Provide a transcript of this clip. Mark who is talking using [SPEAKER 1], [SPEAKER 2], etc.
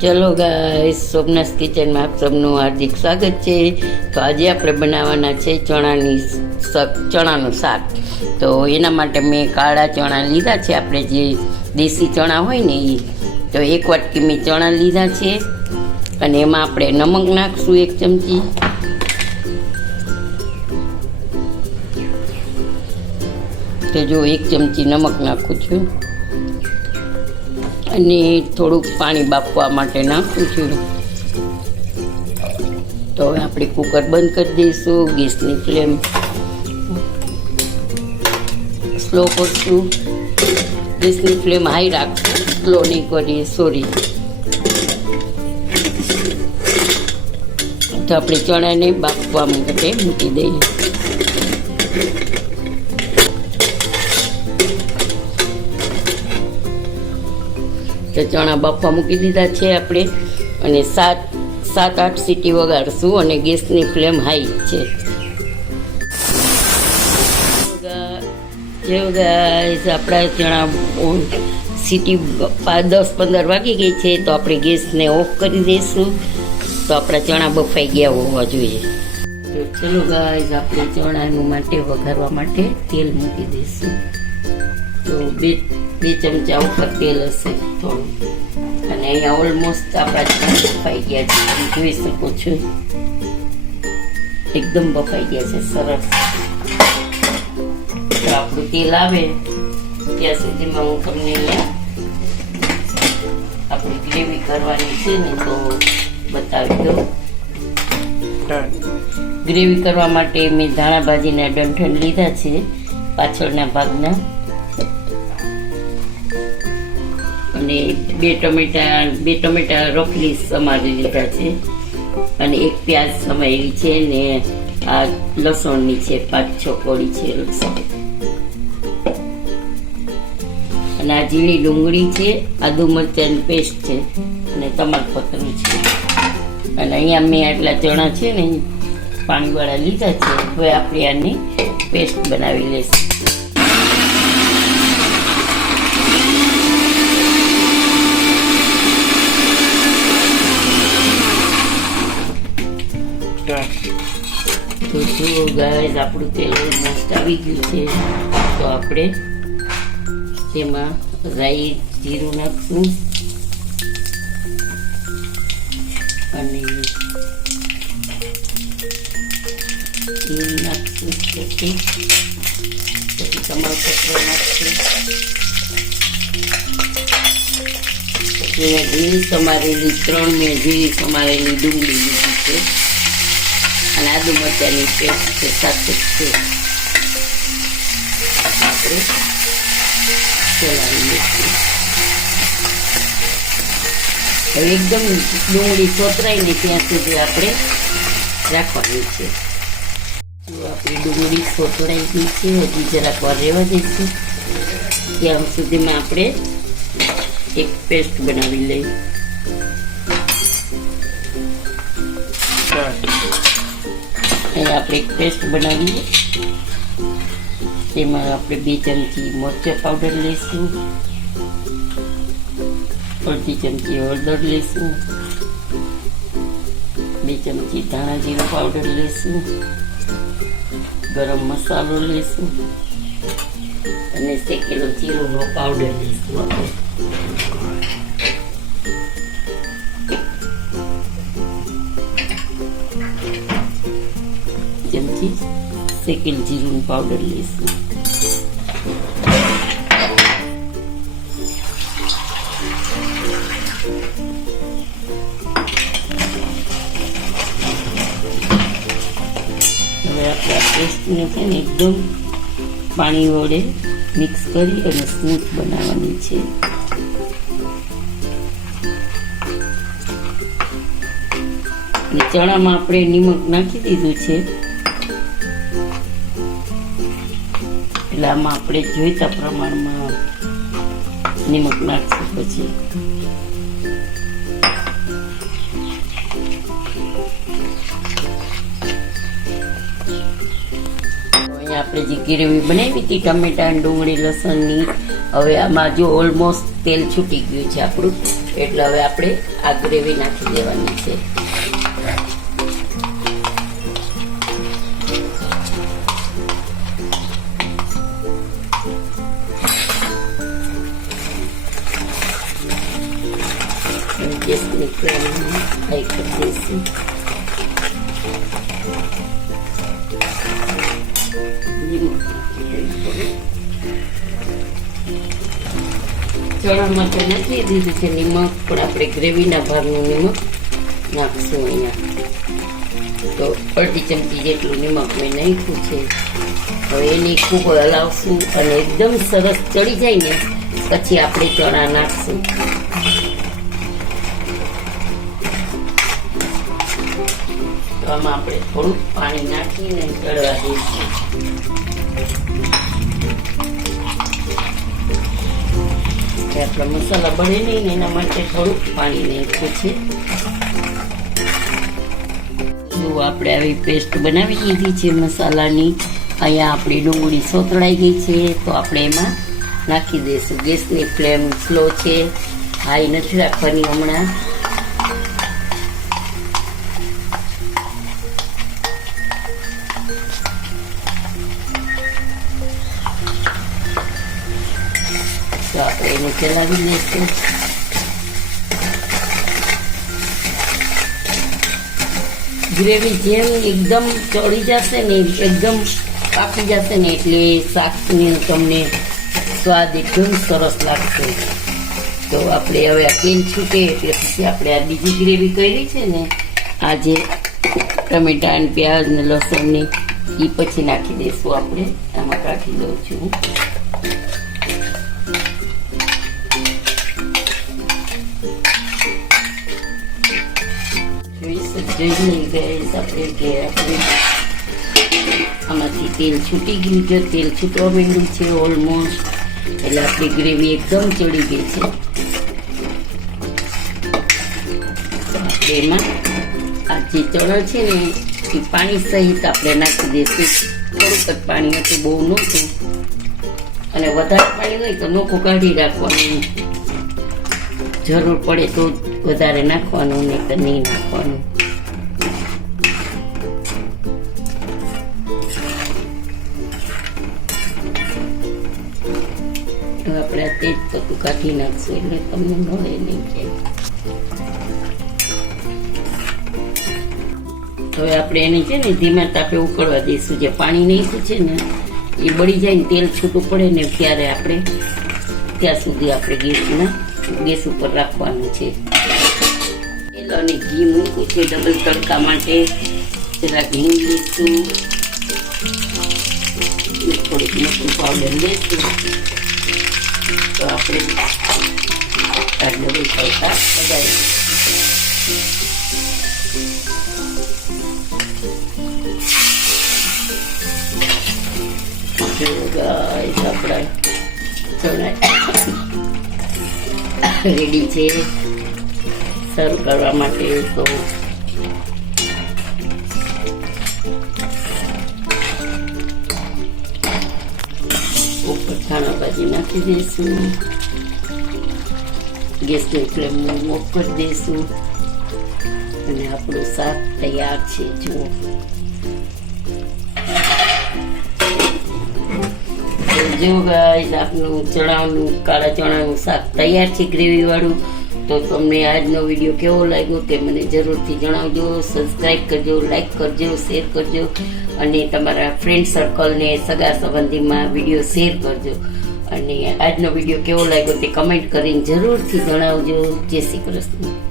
[SPEAKER 1] ચલો ગાઈસ સોમનાથ કિચનમાં આપ સૌનું હાર્દિક સ્વાગત છે. તો આજે આપણે બનાવવાના છે ચણાની ચણાનું શાક. તો એના માટે મેં કાળા ચણા લીધા છે. આપણે જે દેશી ચણા હોય ને એ તો એક વાટકી મેં ચણા લીધા છે. અને એમાં આપણે નમક નાખશું એક ચમચી. તો જો એક ચમચી નમક નાખું છું. અને થોડુંક પાણી બાફવા માટે નાખું છું. તો હવે આપણે કુકર બંધ કરી દઈશું, ગેસની ફ્લેમ સ્લો કરશું. ગેસની ફ્લેમ હાઈ રાખશું સ્લો નહીં કરીએ સોરી તો આપણે ચણાને બાફવા માટે મૂકી દઈએ. તો ચણા બાફવા મૂકી દીધા છે આપણે. અને સાત સાત, આઠ સીટી વગાડશું અને ગેસની ફ્લેમ હાઈ છે. આપણા ચણા સીટી દસ પંદર વાગી ગઈ છે તો આપણે ગેસને ઓફ કરી દઈશું. તો આપણા ચણા બફાઈ ગયા હોવા જોઈએ. તો ચલો ગાઈસ, આપણે ચણાનું માટે વઘારવા માટે તેલ મૂકી દઈશું. તો બે બે ચમચા ઉપર તેલ હશે થોડું. અને અહીંયા ઓલમોસ્ટ આપણા બફાઈ ગયા છે. જોઈ શકો છો. એકદમ બફાઈ ગયા છે સરસ. તો આપણું તેલ આવે. ત્યાં સુધીમાં હું તમને અહીંયા આપણી ગ્રેવી કરવાની છે ને તો બતાવી દઉં. ગ્રેવી કરવા માટે મેં ધાણા ભાજીના ડંઠણ લીધા છે પાછળના ભાગના. અને બે ટમેટા બે ટમેટા રફલી સમારી લીધા છે. અને એક પ્યાજ સમાયેલી છે ને આ લસણની છે, પાંચ છ કોળી છે અને આ ઝીણી ડુંગળી છે, આદુ મરચાંની પેસ્ટ છે, અને તમાલપત્ર છે. અને અહીંયા મેં આટલા ચણા છે ને, પાણીવાળા લીધા છે. હવે આપણે આની પેસ્ટ બનાવી લઈશું તો જુઓ ગાય આપણું તેલ મસ્ત આવી ગયું છે. તો આપણે તેમાં રાઈ જીરું નાખશું. અને હિંગ નાખશું પછી. પછી તમાલપત્ર નાખશું. પછી સમારેલી, ત્રણ મેં ઝીણી સમારેલી ડુંગળી લીધી છે. અને આદુ મરચાંની પેસ્ટ છે સાથે છે આપણે ચલાવી લઈશું હવે એકદમ ડુંગળી ચોતરાય ને ત્યાં સુધી આપણે રાખવાની છે આપણી ડુંગળી ચોતરાઈ ગઈ છે હજી જરાક વાર રહેવા દઈશું ત્યાં સુધીમાં આપણે એક પેસ્ટ બનાવી લઈએ આપણે એક પેસ્ટ બનાવીએ. તેમાં આપણે બે ચમચી મરચાં પાવડર લઈશું અડધી ચમચી હળદર લઈશું બે ચમચી ધાણા જીરું પાવડર લઈશું ગરમ મસાલો લઈશું અને શેકેલો જીરુંનો પાવડર લઈશું આપણે. ચમચી શેકેલ જીરું પાવડર લઈશું. હવે આપણે આ પેસ્ટને ને એકદમ પાણી વડે મિક્સ કરી અને સ્મૂથ બનાવવાની છે. ચણામાં આપણે નિમક નાખી દીધું છે. એટલે આમાં આપણે જોઈતા પ્રમાણમાં નિમક નાખશું પછી. અહીંયા આપણે જે ગ્રેવી બનાવી હતી, ટમેટા ડુંગળી લસણની હવે આમાં જો ઓલમોસ્ટ તેલ છૂટી ગયું છે આપણું, એટલે હવે આપણે આ ગ્રેવી નાખી દેવાની છે. કરી દઈશું લીંબુ ચણામાં તો નથી દીધું છે નિમક પણ આપણે ગ્રેવીના ભાગનું નિમક નાખશું અહીંયા તો અડધી ચમચી જેટલું નિમક મેં નાખ્યું છે હવે એની ખૂબ હલાવશું અને એકદમ સરસ ચડી જાય ને પછી આપણે ચણા નાખશું. તો આપણે થોડુંક પાણી નાખીને ગળવા દઈશું. આપણા મસાલા બને નહીં એના માટે થોડુંક પાણી નાખ્યું છે. જો આપણે આવી પેસ્ટ બનાવી લીધી છે મસાલાની. અહીંયા આપણી ડુંગળી સોતળાઈ ગઈ છે, તો આપણે એમાં નાખી દઈશું. ગેસની ફ્લેમ સ્લો છે. હાઈ નથી રાખવાની હમણાં. તો આપણે એને ચલાવી લઈશું ગ્રેવી જેમ એકદમ ચડી જશે ને એકદમ પાકી જશે ને એટલે શાકની તમને સ્વાદ એકદમ સરસ લાગશે. તો આપણે હવે આ તેલ છૂટે એટલે પછી આપણે આ બીજી ગ્રેવી કરી છે ને આ જે ટમેટા અને પ્યાજ ને લસણની એ પછી નાખી દઈશું આપણે. આમાં કાઢી દઉં છું. આપણે આપણે આમાંથી તેલ છૂટી ગયું છે તેલ છૂટવા માંડ્યું છે ઓલમોસ્ટ. એટલે આપણી ગ્રેવી એકદમ ચડી ગઈ છે. એમાં આ જે ચણા છે ને, એ પાણી સહિત આપણે નાખી દઈશું થોડુંક જ પાણી હતું બહુ નહોતું અને વધારે પાણી હોય તો નોખું કાઢી રાખવાનું. જરૂર પડે તો વધારે નાખવાનું, નહીં તો નહીં નાખવાનું. તો જ બધું કાઢી નાખશું એટલે તમને મળે નહીં કે. હવે આપણે એને છે ને ધીમા તાપે ઉકળવા દઈશું, જે પાણી નહીં છે ને, એ બળી જાય ને તેલ છૂટું પડે ને ત્યારે આપણે ત્યાં સુધી આપણે ગેસના, ગેસ ઉપર રાખવાનું છે. તેલ અને ઘી મૂકું છે ડબલ તડકા માટે. જરાક હિંગ લઈશું થોડીક મરચું પાવડર લઈશું તો આપણે આ ડબલ તડકા લગાવી ગાઈસ આપણા રેડી છે. સર્વ કરવા માટે તો ઉપર ખાણા ભાજી નાખી દઈશું. ગેસની ફ્લેમ ઓફ કરી દઈશું. અને આપણું શાક તૈયાર છે, જુઓ. જો ગાઈસ આપનું ચણાનું, કાળા ચણાનું શાક તૈયાર છે ગ્રેવીવાળું, તો તમને આજનો વીડિયો કેવો લાગ્યો તે મને જરૂરથી જણાવજો. સબસ્ક્રાઈબ કરજો લાઈક કરજો શેર કરજો. અને તમારા ફ્રેન્ડ સર્કલને સગા સંબંધીમાં વીડિયો શેર કરજો. અને આજનો વીડિયો કેવો લાગ્યો તે કમેન્ટ કરીને જરૂરથી જણાવજો. જય શ્રી કૃષ્ણ.